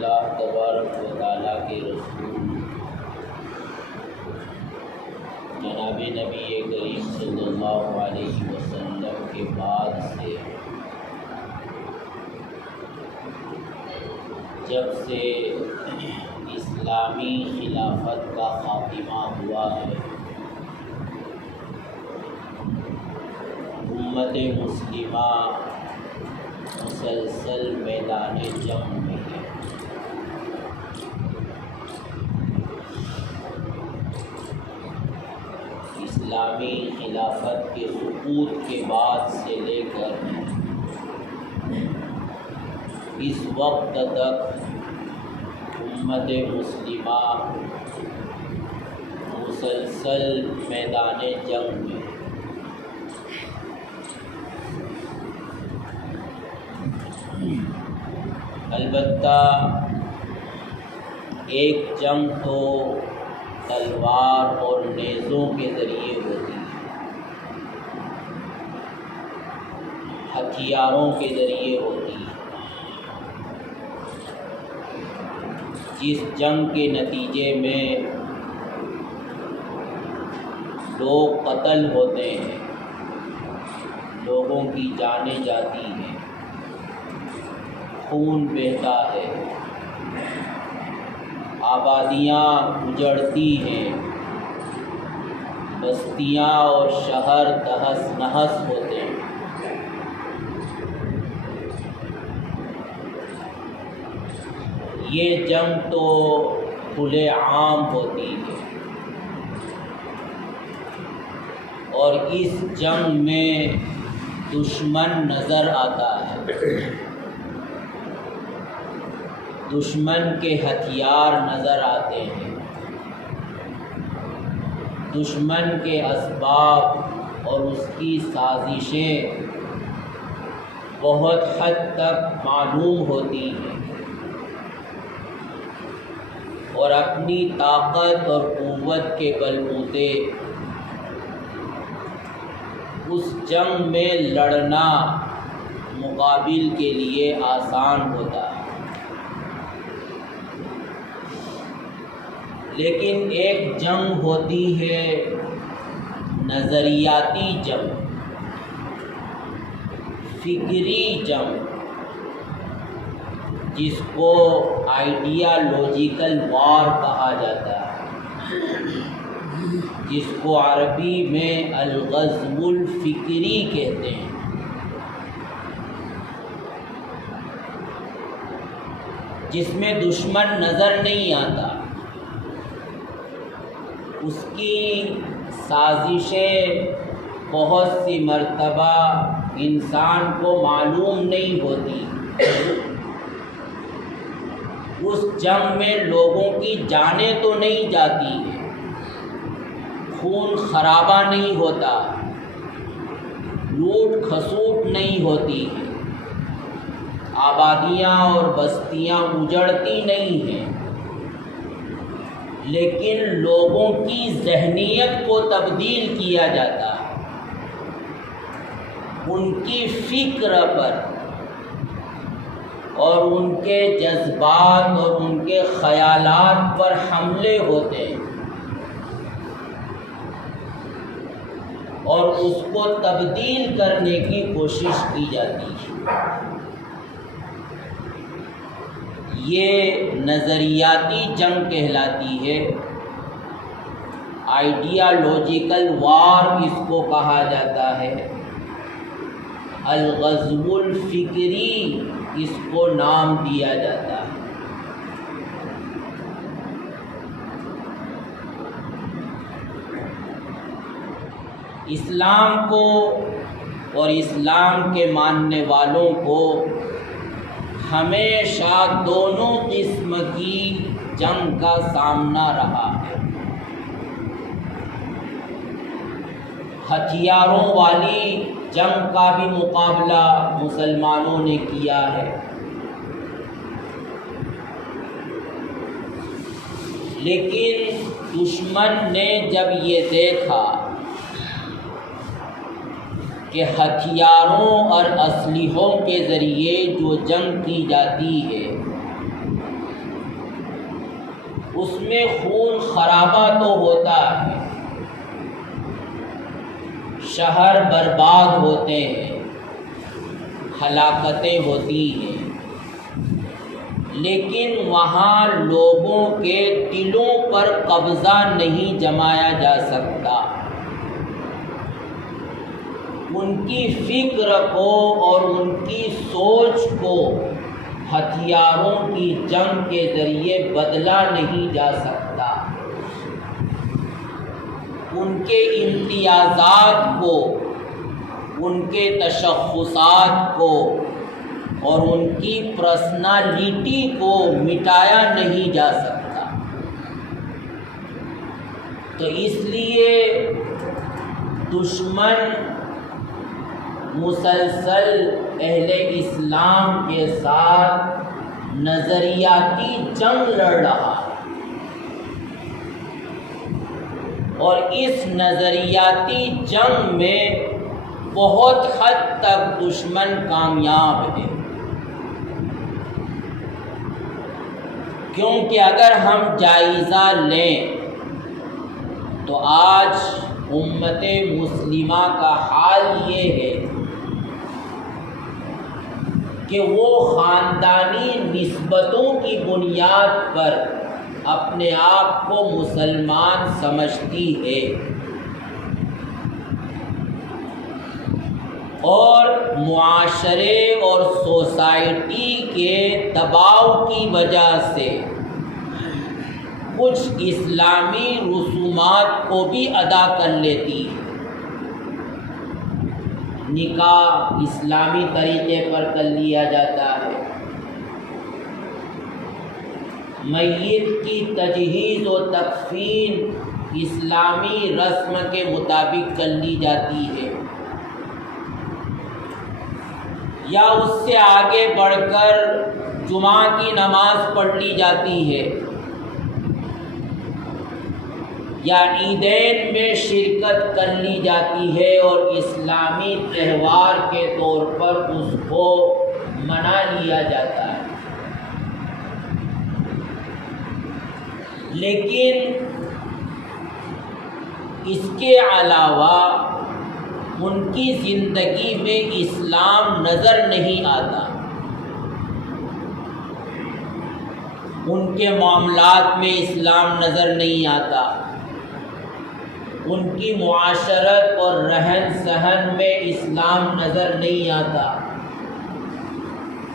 اللہ تبارک و تعالیٰ کے رسول جناب نبی کریم صلی اللہ علیہ وسلم کے بعد سے جب سے اسلامی خلافت کا خاتمہ ہوا ہے، امت مسلمہ مسلسل میدان جنگ میں ہے۔ اسلامی خلافت کے سقوط کے بعد سے لے کر اس وقت تک امت مسلمہ مسلسل میدان جنگ میں۔ البتہ ایک جنگ تو تلوار اور نیزوں کے ذریعے ہوتی ہے، ہتھیاروں کے ذریعے ہوتی ہے، جس جنگ کے نتیجے میں لوگ قتل ہوتے ہیں، لوگوں کی جانیں جاتی ہیں، خون بہتا ہے، آبادیاں اجڑتی ہیں، بستیاں اور شہر تہس نہس ہوتے ہیں۔ یہ جنگ تو کھلے عام ہوتی ہے، اور اس جنگ میں دشمن نظر آتا ہے، دشمن کے ہتھیار نظر آتے ہیں، دشمن کے اسباب اور اس کی سازشیں بہت حد تک معلوم ہوتی ہیں، اور اپنی طاقت اور قوت کے بلبوتے اس جنگ میں لڑنا مقابل کے لیے آسان ہوتا ہے۔ لیکن ایک جنگ ہوتی ہے نظریاتی جنگ، فکری جنگ، جس کو آئیڈیالوجیکل وار کہا جاتا ہے، جس کو عربی میں الغزو الفکری کہتے ہیں۔ جس میں دشمن نظر نہیں آتا، اس کی سازشیں بہت سی مرتبہ انسان کو معلوم نہیں ہوتی، اس جنگ میں لوگوں کی جانیں تو نہیں جاتی ہیں، خون خرابہ نہیں ہوتا، لوٹ کھسوٹ نہیں ہوتی ہے، آبادیاں اور بستیاں اجڑتی نہیں ہیں، لیکن لوگوں کی ذہنیت کو تبدیل کیا جاتا ہے، ان کی فکر پر اور ان کے جذبات اور ان کے خیالات پر حملے ہوتے ہیں، اور اس کو تبدیل کرنے کی کوشش کی جاتی ہے۔ یہ نظریاتی جنگ کہلاتی ہے، آئیڈیالوجیکل وار اس کو کہا جاتا ہے، الغزو الفکری اس کو نام دیا جاتا ہے۔ اسلام کو اور اسلام کے ماننے والوں کو ہمیشہ دونوں قسم کی جنگ کا سامنا رہا ہے۔ ہتھیاروں والی جنگ کا بھی مقابلہ مسلمانوں نے کیا ہے، لیکن دشمن نے جب یہ دیکھا کہ ہتھیاروں اور اسلحوں کے ذریعے جو جنگ کی جاتی ہے اس میں خون خرابہ تو ہوتا ہے، شہر برباد ہوتے ہیں، ہلاکتیں ہوتی ہیں، لیکن وہاں لوگوں کے دلوں پر قبضہ نہیں جمایا جا سکتا، ان کی فکر کو اور ان کی سوچ کو ہتھیاروں کی جنگ کے ذریعے بدلا نہیں جا سکتا، ان کے امتیازات کو، ان کے تشخصات کو اور ان کی پرسنالٹی کو مٹایا نہیں جا سکتا۔ تو اس لیے دشمن مسلسل اہل اسلام کے ساتھ نظریاتی جنگ لڑ رہا ہے، اور اس نظریاتی جنگ میں بہت حد تک دشمن کامیاب ہے، کیونکہ اگر ہم جائزہ لیں تو آج امت مسلمہ کا حال یہ ہے کہ وہ خاندانی نسبتوں کی بنیاد پر اپنے آپ کو مسلمان سمجھتی ہے، اور معاشرے اور سوسائٹی کے دباؤ کی وجہ سے کچھ اسلامی رسومات کو بھی ادا کر لیتی ہے۔ نکاح اسلامی طریقے پر کر لیا جاتا ہے، میت کی تجہیز و تکفین اسلامی رسم کے مطابق کر لی جاتی ہے، یا اس سے آگے بڑھ کر جمعہ کی نماز پڑھ لی جاتی ہے، یا عیدین میں شرکت کر لی جاتی ہے اور اسلامی تہوار کے طور پر اس کو منا لیا جاتا ہے۔ لیکن اس کے علاوہ ان کی زندگی میں اسلام نظر نہیں آتا، ان کے معاملات میں اسلام نظر نہیں آتا، ان کی معاشرت اور رہن سہن میں اسلام نظر نہیں آتا،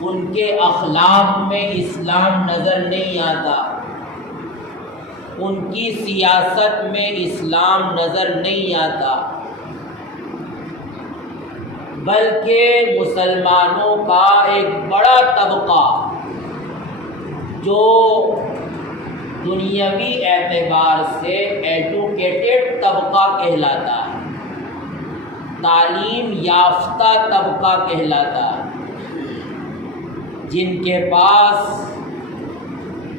ان کے اخلاق میں اسلام نظر نہیں آتا، ان کی سیاست میں اسلام نظر نہیں آتا، بلکہ مسلمانوں کا ایک بڑا طبقہ جو دنیاوی اعتبار سے ایجوکیٹڈ طبقہ کہلاتا ہے، تعلیم یافتہ طبقہ کہلاتا ہے، جن کے پاس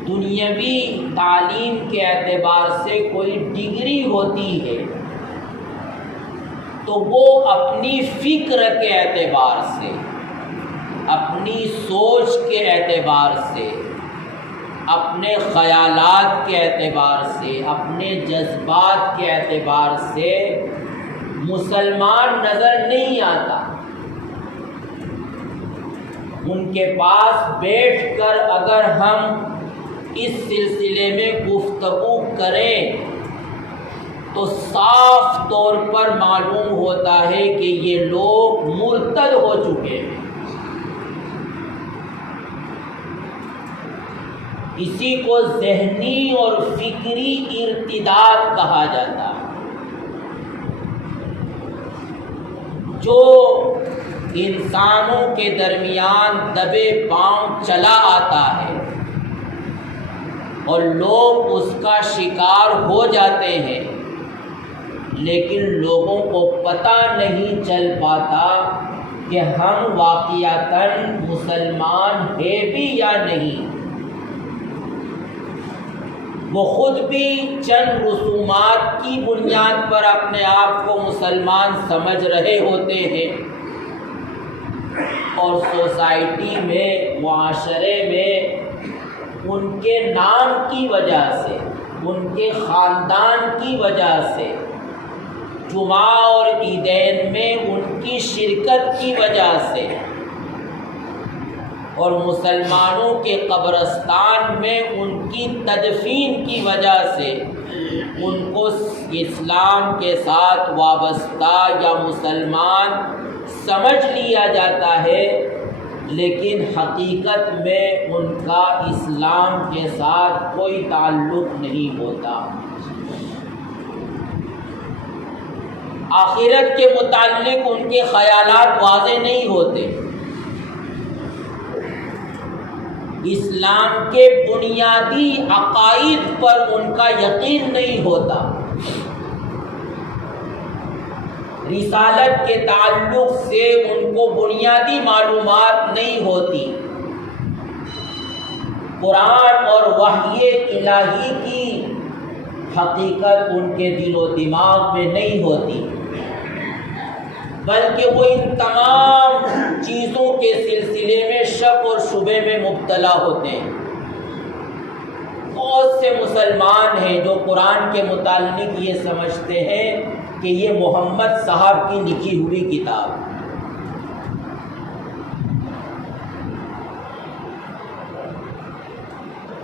دنیاوی تعلیم کے اعتبار سے کوئی ڈگری ہوتی ہے تو وہ اپنی فکر کے اعتبار سے، اپنی سوچ کے اعتبار سے، اپنے خیالات کے اعتبار سے، اپنے جذبات کے اعتبار سے مسلمان نظر نہیں آتا۔ ان کے پاس بیٹھ کر اگر ہم اس سلسلے میں گفتگو کریں تو صاف طور پر معلوم ہوتا ہے کہ یہ لوگ مرتد ہو چکے ہیں۔ اسی کو ذہنی اور فکری ارتداد کہا جاتا ہے، جو انسانوں کے درمیان دبے پاؤں چلا آتا ہے اور لوگ اس کا شکار ہو جاتے ہیں، لیکن لوگوں کو پتہ نہیں چل پاتا کہ ہم واقعتاً مسلمان ہیں بھی یا نہیں۔ وہ خود بھی چند رسومات کی بنیاد پر اپنے آپ کو مسلمان سمجھ رہے ہوتے ہیں، اور سوسائٹی میں، معاشرے میں ان کے نام کی وجہ سے، ان کے خاندان کی وجہ سے، جمعہ اور عیدین میں ان کی شرکت کی وجہ سے، اور مسلمانوں کے قبرستان میں ان کی تدفین کی وجہ سے ان کو اسلام کے ساتھ وابستہ یا مسلمان سمجھ لیا جاتا ہے، لیکن حقیقت میں ان کا اسلام کے ساتھ کوئی تعلق نہیں ہوتا۔ آخرت کے متعلق ان کے خیالات واضح نہیں ہوتے، اسلام کے بنیادی عقائد پر ان کا یقین نہیں ہوتا، رسالت کے تعلق سے ان کو بنیادی معلومات نہیں ہوتی، قرآن اور وحی الہی کی حقیقت ان کے دل و دماغ میں نہیں ہوتی، بلکہ وہ ان تمام چیزوں کے سلسلے میں شک اور شبے میں مبتلا ہوتے ہیں۔ بہت سے مسلمان ہیں جو قرآن کے متعلق یہ سمجھتے ہیں کہ یہ محمد صاحب کی لکھی ہوئی کتاب،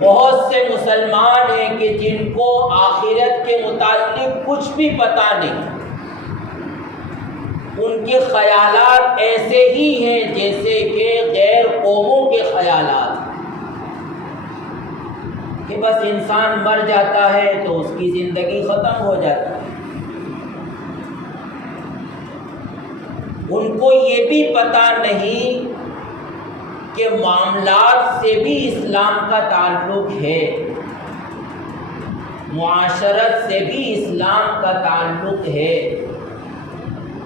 بہت سے مسلمان ہیں کہ جن کو آخرت کے متعلق کچھ بھی پتہ نہیں، ان کے خیالات ایسے ہی ہیں جیسے کہ غیر قوموں کے خیالات، کہ بس انسان مر جاتا ہے تو اس کی زندگی ختم ہو جاتی ہے۔ ان کو یہ بھی پتہ نہیں کہ معاملات سے بھی اسلام کا تعلق ہے، معاشرت سے بھی اسلام کا تعلق ہے۔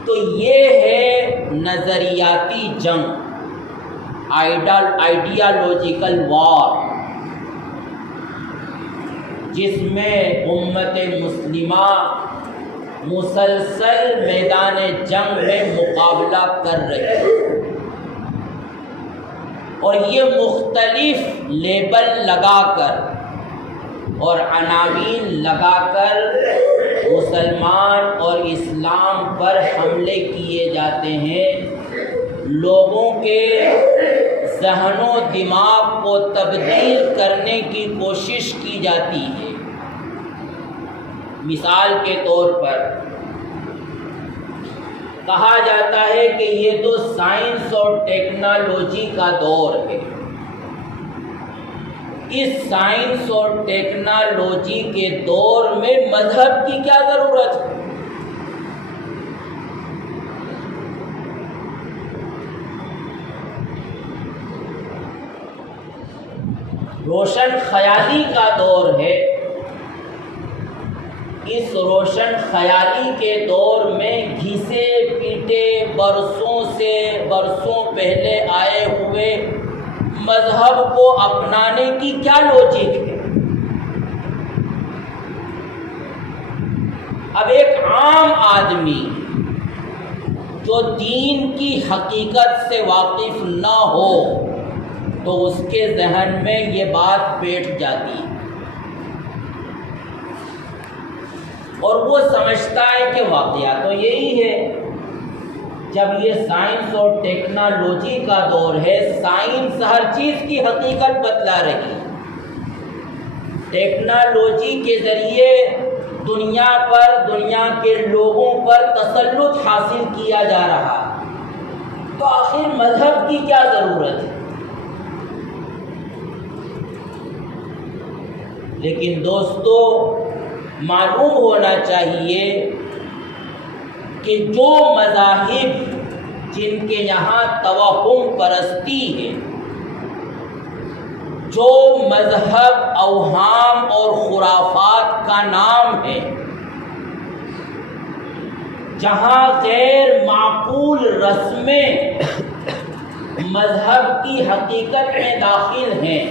تو یہ ہے نظریاتی جنگ، آئیڈیالوجیکل وار، جس میں امت مسلمہ مسلسل میدان جنگ میں مقابلہ کر رہی ہے، اور یہ مختلف لیبل لگا کر اور عناوین لگا کر مسلمان اور اسلام پر حملے کیے جاتے ہیں، لوگوں کے ذہن و دماغ کو تبدیل کرنے کی کوشش کی جاتی ہے۔ مثال کے طور پر کہا جاتا ہے کہ یہ تو سائنس اور ٹیکنالوجی کا دور ہے، اس سائنس اور ٹیکنالوجی کے دور میں مذہب کی کیا ضرورت ہے؟ روشن خیالی کا دور ہے، اس روشن خیالی کے دور میں گھسے پیٹے برسوں پہلے آئے ہوئے مذہب کو اپنانے کی کیا لوجک ہے؟ اب ایک عام آدمی جو دین کی حقیقت سے واقف نہ ہو تو اس کے ذہن میں یہ بات بیٹھ جاتی ہے، اور وہ سمجھتا ہے کہ واقعہ تو یہی ہے۔ جب یہ سائنس اور ٹیکنالوجی کا دور ہے، سائنس ہر چیز کی حقیقت بتلا رہی ہے، ٹیکنالوجی کے ذریعے دنیا کے لوگوں پر تسلط حاصل کیا جا رہا، تو آخر مذہب کی کیا ضرورت ہے؟ لیکن دوستو، معلوم ہونا چاہیے کہ جو مذاہب جن کے یہاں توہم پرستی ہے، جو مذہب اوہام اور خرافات کا نام ہے، جہاں غیر معقول رسمیں مذہب کی حقیقت میں داخل ہیں،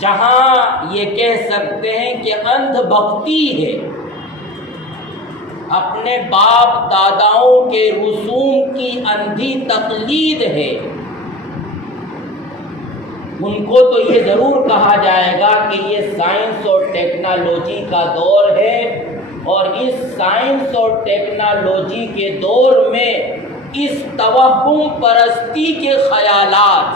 جہاں یہ کہہ سکتے ہیں کہ اندھ بھکتی ہے، اپنے باپ داداؤں کے رسوم کی اندھی تقلید ہے، ان کو تو یہ ضرور کہا جائے گا کہ یہ سائنس اور ٹیکنالوجی کا دور ہے، اور اس سائنس اور ٹیکنالوجی کے دور میں اس توہم پرستی کے خیالات،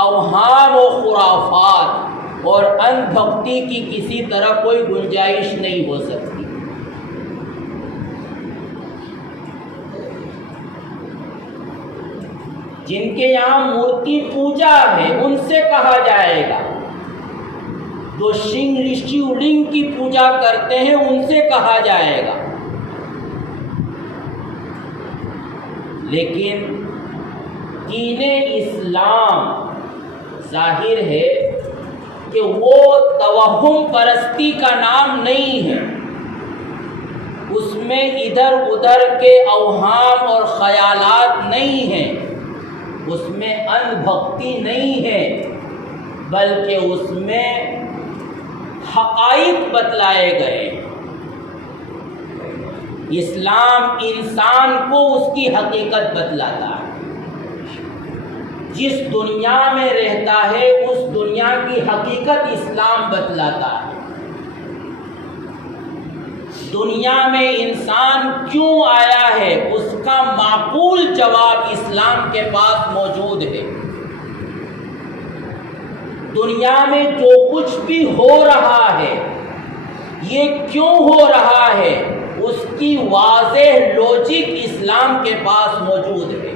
اوہام و خرافات اور اندھ بھکتی کی کسی طرح کوئی گنجائش نہیں ہو سکتی۔ جن کے یہاں مورتی پوجا ہے ان سے کہا جائے گا، جو شنگ شیو لنگ کی پوجا کرتے ہیں ان سے کہا جائے گا، لیکن دین اسلام ظاہر ہے کہ وہ توہم پرستی کا نام نہیں ہے، اس میں ادھر ادھر کے اوہام اور خیالات نہیں ہیں، اس میں اندھ بھکتی نہیں ہے، بلکہ اس میں حقائق بتلائے گئے۔ اسلام انسان کو اس کی حقیقت بتلاتا ہے، جس دنیا میں رہتا ہے اس دنیا کی حقیقت اسلام بتلاتا ہے۔ دنیا میں انسان کیوں آیا ہے اس کا معقول جواب اسلام کے پاس موجود ہے۔ دنیا میں جو کچھ بھی ہو رہا ہے یہ کیوں ہو رہا ہے اس کی واضح لوجک اسلام کے پاس موجود ہے۔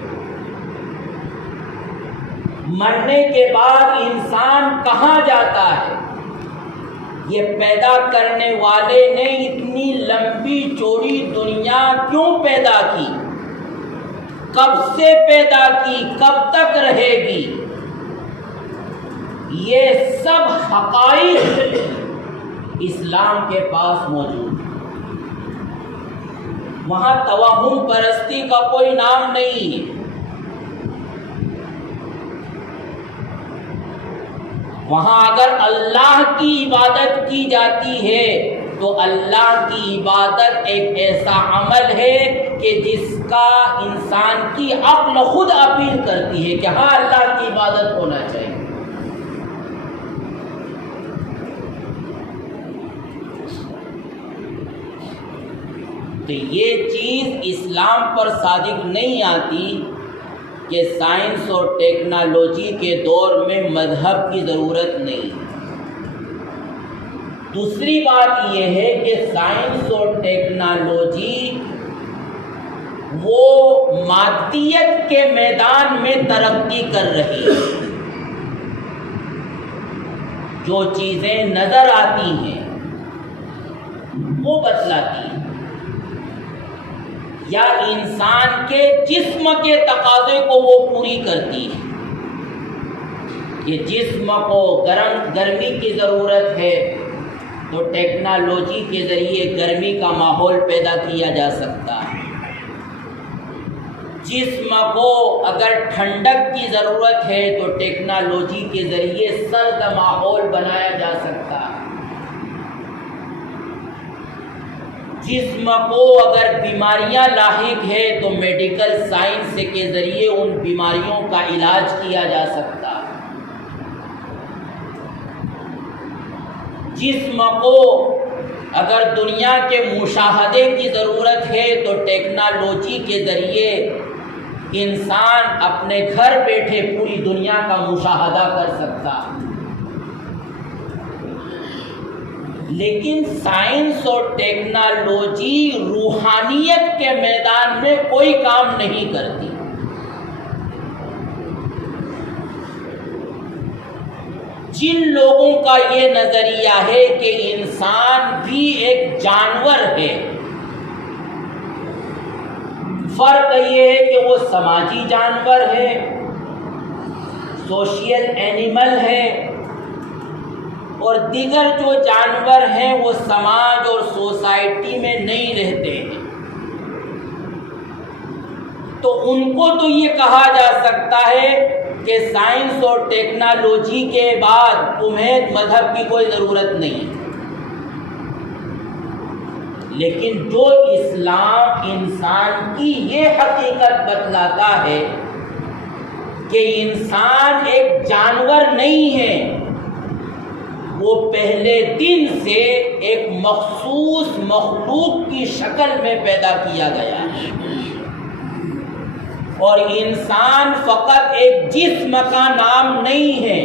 مرنے کے بعد انسان کہاں جاتا ہے، یہ پیدا کرنے والے نے اتنی لمبی چوڑی دنیا کیوں پیدا کی، کب سے پیدا کی، کب تک رہے گی، یہ سب حقائق اسلام کے پاس موجود ہے۔ وہاں توہم پرستی کا کوئی نام نہیں ہے۔ وہاں اگر اللہ کی عبادت کی جاتی ہے تو اللہ کی عبادت ایک ایسا عمل ہے کہ جس کا انسان کی عقل خود اپیل کرتی ہے کہ ہاں اللہ کی عبادت ہونا چاہیے۔ تو یہ چیز اسلام پر صادق نہیں آتی کہ سائنس اور ٹیکنالوجی کے دور میں مذہب کی ضرورت نہیں۔ دوسری بات یہ ہے کہ سائنس اور ٹیکنالوجی وہ مادیت کے میدان میں ترقی کر رہی ہے۔ جو چیزیں نظر آتی ہیں وہ بتلاتی ہیں، یا انسان کے جسم کے تقاضے کو وہ پوری کرتی ہے۔ یہ جسم کو گرمی کی ضرورت ہے تو ٹیکنالوجی کے ذریعے گرمی کا ماحول پیدا کیا جا سکتا ہے۔ جسم کو اگر ٹھنڈک کی ضرورت ہے تو ٹیکنالوجی کے ذریعے سرد ماحول بنایا جا سکتا ہے۔ جسم کو اگر بیماریاں لاحق ہے تو میڈیکل سائنس کے ذریعے ان بیماریوں کا علاج کیا جا سکتا ہے۔ جسم کو اگر دنیا کے مشاہدے کی ضرورت ہے تو ٹیکنالوجی کے ذریعے انسان اپنے گھر بیٹھے پوری دنیا کا مشاہدہ کر سکتا ہے۔ لیکن سائنس اور ٹیکنالوجی روحانیت کے میدان میں کوئی کام نہیں کرتی۔ جن لوگوں کا یہ نظریہ ہے کہ انسان بھی ایک جانور ہے، فرق یہ ہے کہ وہ سماجی جانور ہے، سوشل اینیمل ہے، اور دیگر جو جانور ہیں وہ سماج اور سوسائٹی میں نہیں رہتے ہیں، تو ان کو تو یہ کہا جا سکتا ہے کہ سائنس اور ٹیکنالوجی کے بعد تمہیں مذہب کی کوئی ضرورت نہیں۔ لیکن جو اسلام انسان کی یہ حقیقت بتلاتا ہے کہ انسان ایک جانور نہیں ہے، وہ پہلے دن سے ایک مخصوص مخلوق کی شکل میں پیدا کیا گیا ہے، اور انسان فقط ایک جسم کا نام نہیں ہے،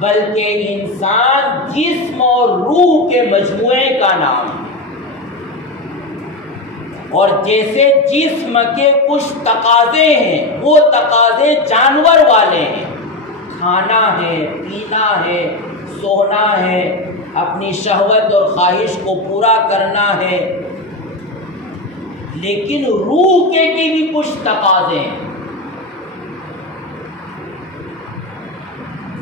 بلکہ انسان جسم اور روح کے مجموعے کا نام ہے۔ اور جیسے جسم کے کچھ تقاضے ہیں، وہ تقاضے جانور والے ہیں، کھانا ہے، پینا ہے، سونا ہے، اپنی شہوت اور خواہش کو پورا کرنا ہے، لیکن روح کے بھی کچھ تقاضے ہیں۔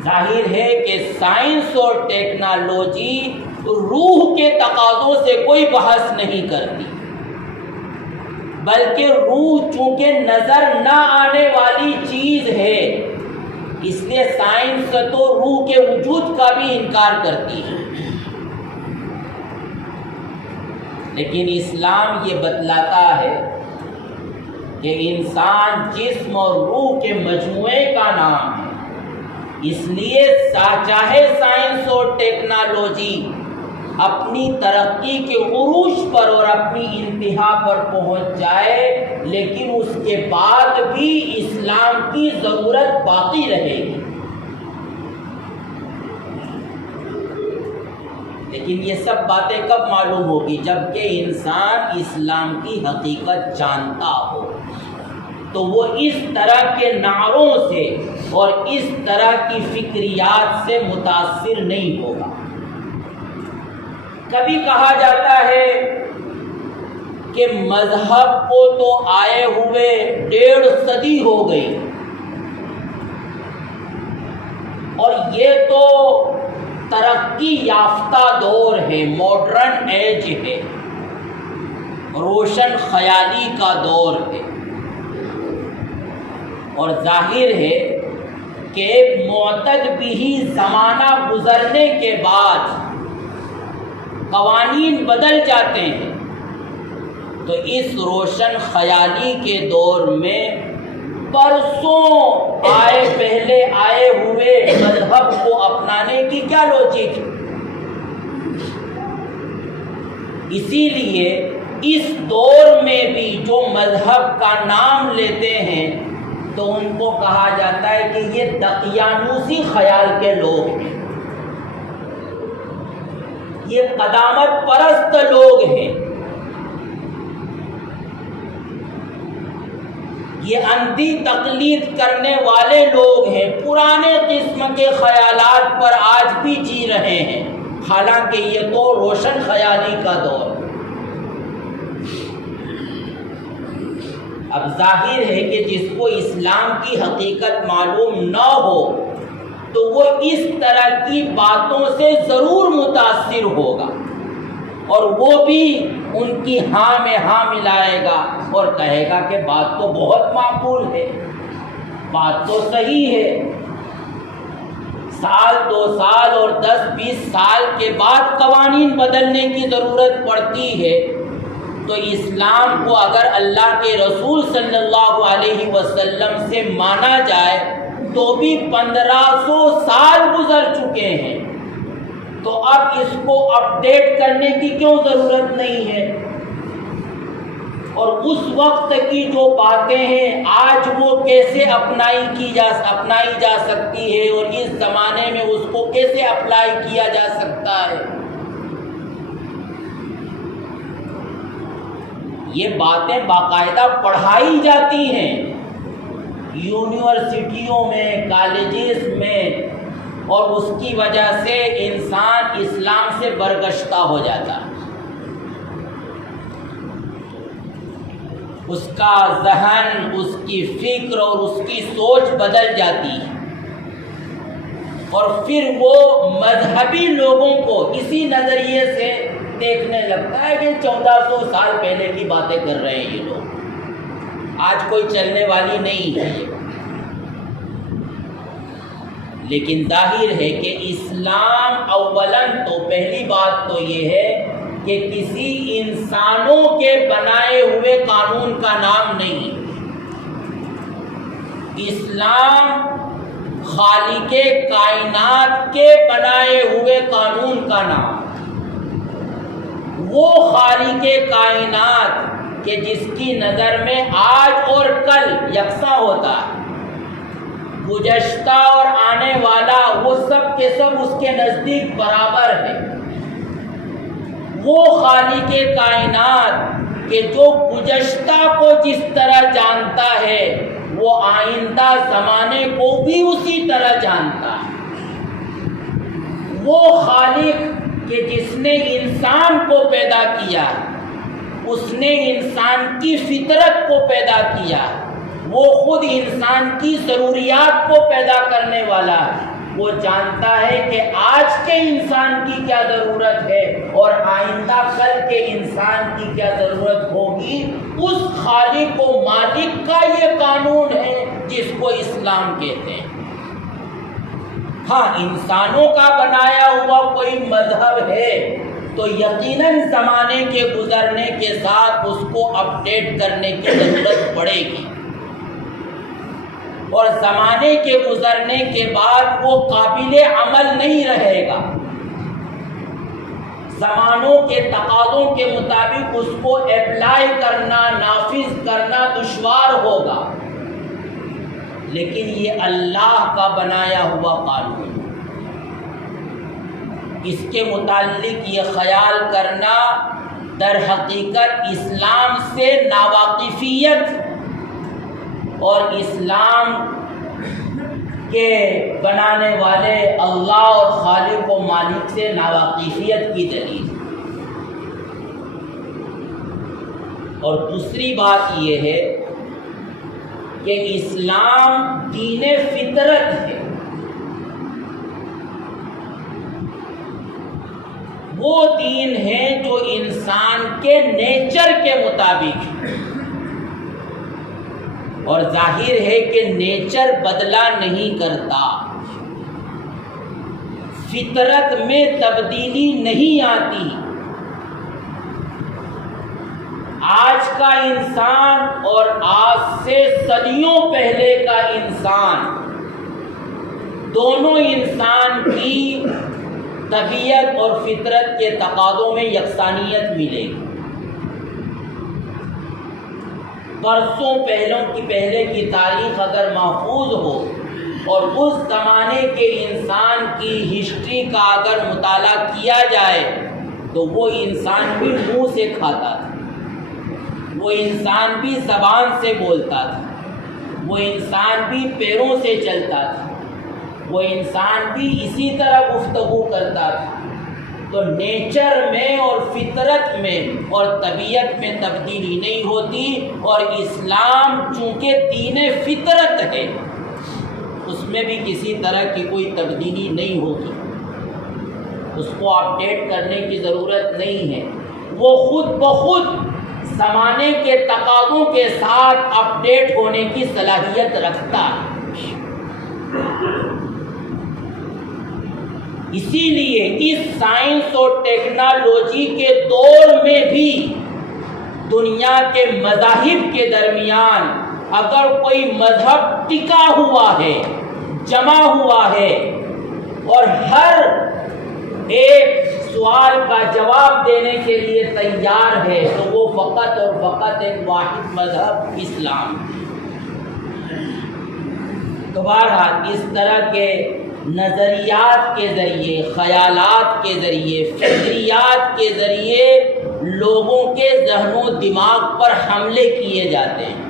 ظاہر ہے کہ سائنس اور ٹیکنالوجی روح کے تقاضوں سے کوئی بحث نہیں کرتی، بلکہ روح چونکہ نظر نہ آنے والی چیز ہے، اس لیے سائنس تو روح کے وجود کا بھی انکار کرتی ہے، لیکن اسلام یہ بتلاتا ہے کہ انسان جسم اور روح کے مجموعے کا نام ہے۔ اس لیے چاہے سائنس اور ٹیکنالوجی اپنی ترقی کے عروج پر اور اپنی انتہا پر پہنچ جائے، لیکن اس کے بعد بھی اسلام کی ضرورت باقی رہے گی۔ لیکن یہ سب باتیں کب معلوم ہوگی؟ جب کہ انسان اسلام کی حقیقت جانتا ہو، تو وہ اس طرح کے نعروں سے اور اس طرح کی فکریات سے متاثر نہیں ہوگا۔ کبھی کہا جاتا ہے کہ مذہب کو تو آئے ہوئے 1.5 صدی ہو گئی، اور یہ تو ترقی یافتہ دور ہے، ماڈرن ایج ہے، روشن خیالی کا دور ہے، اور ظاہر ہے کہ ایک معتد بھی زمانہ گزرنے کے بعد قوانین بدل جاتے ہیں، تو اس روشن خیالی کے دور میں برسوں پہلے آئے ہوئے مذہب کو اپنانے کی کیا لوجک ہے؟ اسی لیے اس دور میں بھی جو مذہب کا نام لیتے ہیں تو ان کو کہا جاتا ہے کہ یہ دقیانوسی خیال کے لوگ ہیں، یہ قدامت پرست لوگ ہیں، یہ اندھی تقلید کرنے والے لوگ ہیں، پرانے قسم کے خیالات پر آج بھی جی رہے ہیں، حالانکہ یہ تو روشن خیالی کا دور ہے۔ اب ظاہر ہے کہ جس کو اسلام کی حقیقت معلوم نہ ہو تو وہ اس طرح کی باتوں سے ضرور متاثر ہوگا، اور وہ بھی ان کی ہاں میں ہاں ملائے گا اور کہے گا کہ بات تو بہت معقول ہے، بات تو صحیح ہے۔ 1 سال 2 سال اور 10-20 سال کے بعد قوانین بدلنے کی ضرورت پڑتی ہے، تو اسلام کو اگر اللہ کے رسول صلی اللہ علیہ وسلم سے مانا جائے تو بھی 1500 سال گزر چکے ہیں، تو اب اس کو اپ ڈیٹ کرنے کی کیوں ضرورت نہیں ہے؟ اور اس وقت کی جو باتیں ہیں آج وہ کیسے اپنائی جا سکتی ہے، اور اس زمانے میں اس کو کیسے اپلائی کیا جا سکتا ہے؟ یہ باتیں باقاعدہ پڑھائی جاتی ہیں یونیورسٹیوں میں، کالجز میں، اور اس کی وجہ سے انسان اسلام سے برگشتہ ہو جاتا ہے، اس کا ذہن، اس کی فکر اور اس کی سوچ بدل جاتی ہے، اور پھر وہ مذہبی لوگوں کو اسی نظریے سے دیکھنے لگتا ہے کہ 1400 سال پہلے کی باتیں کر رہے ہیں یہ لوگ، آج کوئی چلنے والی نہیں ہے یہ۔ لیکن ظاہر ہے کہ اسلام اولاً تو پہلی بات تو یہ ہے کہ کسی انسانوں کے بنائے ہوئے قانون کا نام نہیں، اسلام خالق کائنات کے بنائے ہوئے قانون کا نام، وہ خالق کائنات کہ جس کی نظر میں آج اور کل یکساں ہوتا ہے، گزشتہ اور آنے والا وہ سب کے سب اس کے نزدیک برابر ہے۔ وہ خالق کائنات کہ جو گزشتہ کو جس طرح جانتا ہے وہ آئندہ زمانے کو بھی اسی طرح جانتا ہے۔ وہ خالق کہ جس نے انسان کو پیدا کیا، اس نے انسان کی فطرت کو پیدا کیا، وہ خود انسان کی ضروریات کو پیدا کرنے والا ہے۔ وہ جانتا ہے کہ آج کے انسان کی کیا ضرورت ہے اور آئندہ کل کے انسان کی کیا ضرورت ہوگی۔ اس خالق و مالک کا یہ قانون ہے جس کو اسلام کہتے ہیں۔ ہاں، انسانوں کا بنایا ہوا کوئی مذہب ہے تو یقیناً زمانے کے گزرنے کے ساتھ اس کو اپڈیٹ کرنے کی ضرورت پڑے گی، اور زمانے کے گزرنے کے بعد وہ قابل عمل نہیں رہے گا۔ زمانوں کے تقاضوں کے مطابق اس کو اپلائی کرنا، نافذ کرنا دشوار ہوگا، لیکن یہ اللہ کا بنایا ہوا قانون، اس کے متعلق یہ خیال کرنا در حقیقت اسلام سے ناواقفیت اور اسلام کے بنانے والے اللہ اور خالق و مالک سے ناواقفیت کی دلیل۔ اور دوسری بات یہ ہے کہ اسلام دین فطرت ہے، وہ دین ہے جو انسان کے نیچر کے مطابق ہے، اور ظاہر ہے کہ نیچر بدلا نہیں کرتا، فطرت میں تبدیلی نہیں آتی۔ آج کا انسان اور آج سے صدیوں پہلے کا انسان، دونوں انسان کی طبیعت اور فطرت کے تقاضوں میں یکسانیت ملے گی۔ برسوں پہلے کی تاریخ اگر محفوظ ہو اور اس زمانے کے انسان کی ہسٹری کا اگر مطالعہ کیا جائے تو وہ انسان بھی منہ سے کھاتا تھا، وہ انسان بھی زبان سے بولتا تھا، وہ انسان بھی پیروں سے چلتا تھا، وہ انسان بھی اسی طرح گفتگو کرتا تھا۔ تو نیچر میں اور فطرت میں اور طبیعت میں تبدیلی نہیں ہوتی، اور اسلام چونکہ دین فطرت ہے اس میں بھی کسی طرح کی کوئی تبدیلی نہیں ہوگی، اس کو اپڈیٹ کرنے کی ضرورت نہیں ہے، وہ خود بخود زمانے کے تقاضوں کے ساتھ اپڈیٹ ہونے کی صلاحیت رکھتا ہے۔ اسی لیے اس سائنس اور ٹیکنالوجی کے دور میں بھی دنیا کے مذاہب کے درمیان اگر کوئی مذہب ٹکا ہوا ہے، جمع ہوا ہے، اور ہر ایک سوال کا جواب دینے کے لیے تیار ہے، تو وہ فقط اور فقط ایک واحد مذہب اسلام ہے۔ تو بہرحال اس طرح کے نظریات کے ذریعے، خیالات کے ذریعے، فکریات کے ذریعے لوگوں کے ذہن و دماغ پر حملے کیے جاتے ہیں،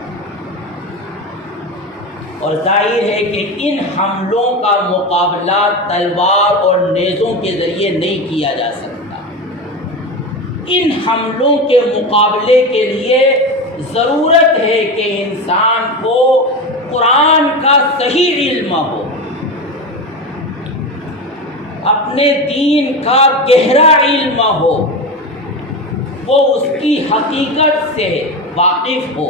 اور ظاہر ہے کہ ان حملوں کا مقابلہ تلوار اور نیزوں کے ذریعے نہیں کیا جا سکتا۔ ان حملوں کے مقابلے کے لیے ضرورت ہے کہ انسان کو قرآن کا صحیح علم ہو، اپنے دین کا گہرا علم ہو، وہ اس کی حقیقت سے واقف ہو۔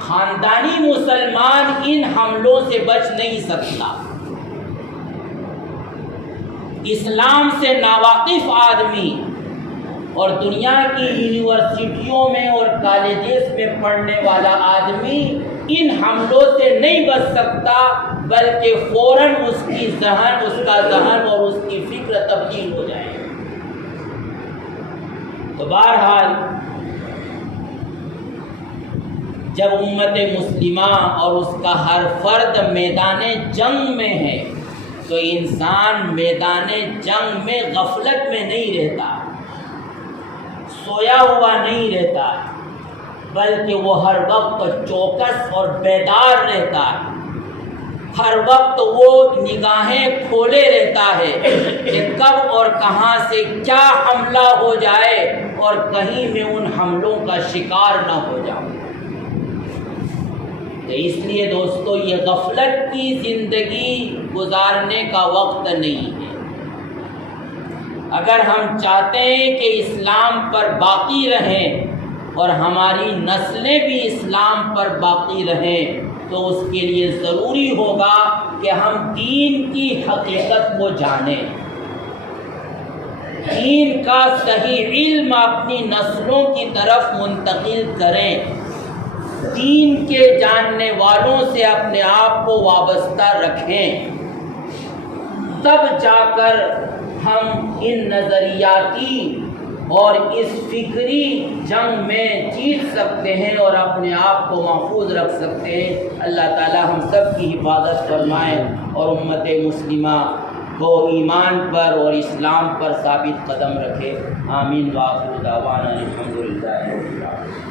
خاندانی مسلمان ان حملوں سے بچ نہیں سکتا۔ اسلام سے ناواقف آدمی اور دنیا کی یونیورسٹیوں میں اور کالجز میں پڑھنے والا آدمی ان حملوں سے نہیں بچ سکتا، بلکہ فوراً اس کا ذہن اور اس کی فکر تبدیل ہو جائے۔ تو بہرحال جب امت مسلمہ اور اس کا ہر فرد میدان جنگ میں ہے تو انسان میدان جنگ میں غفلت میں نہیں رہتا، سویا ہوا نہیں رہتا، بلکہ وہ ہر وقت چوکس اور بیدار رہتا ہے۔ ہر وقت وہ نگاہیں کھولے رہتا ہے کہ کب اور کہاں سے کیا حملہ ہو جائے اور کہیں میں ان حملوں کا شکار نہ ہو جاؤں۔ تو اس لیے دوستو یہ غفلت کی زندگی گزارنے کا وقت نہیں ہے۔ اگر ہم چاہتے ہیں کہ اسلام پر باقی رہیں اور ہماری نسلیں بھی اسلام پر باقی رہیں تو اس کے لیے ضروری ہوگا کہ ہم دین کی حقیقت کو جانیں، دین کا صحیح علم اپنی نسلوں کی طرف منتقل کریں، دین کے جاننے والوں سے اپنے آپ کو وابستہ رکھیں، تب جا کر ہم ان نظریاتی اور اس فکری جنگ میں جیت سکتے ہیں اور اپنے آپ کو محفوظ رکھ سکتے ہیں۔ اللہ تعالی ہم سب کی حفاظت فرمائے اور امت مسلمہ کو ایمان پر اور اسلام پر ثابت قدم رکھے۔ آمین۔ وآخر دعوانا الحمدللہ رب العالمین۔